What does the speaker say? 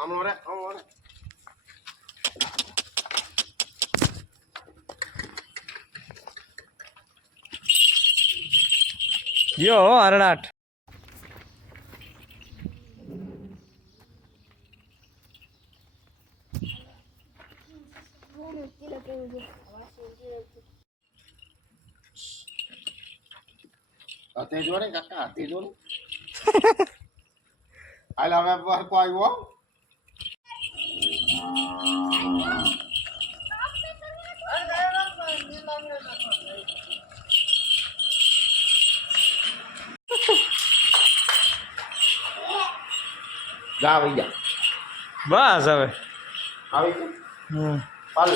આમળો રે આમળો રે યો હો હરણાટ હાથે જો ને કાકા હાથે જો ને હાલ હવે વરકો આવ્યો? જા આવી જા. બસ હવે. આવી ગયું હમ. ચાલ.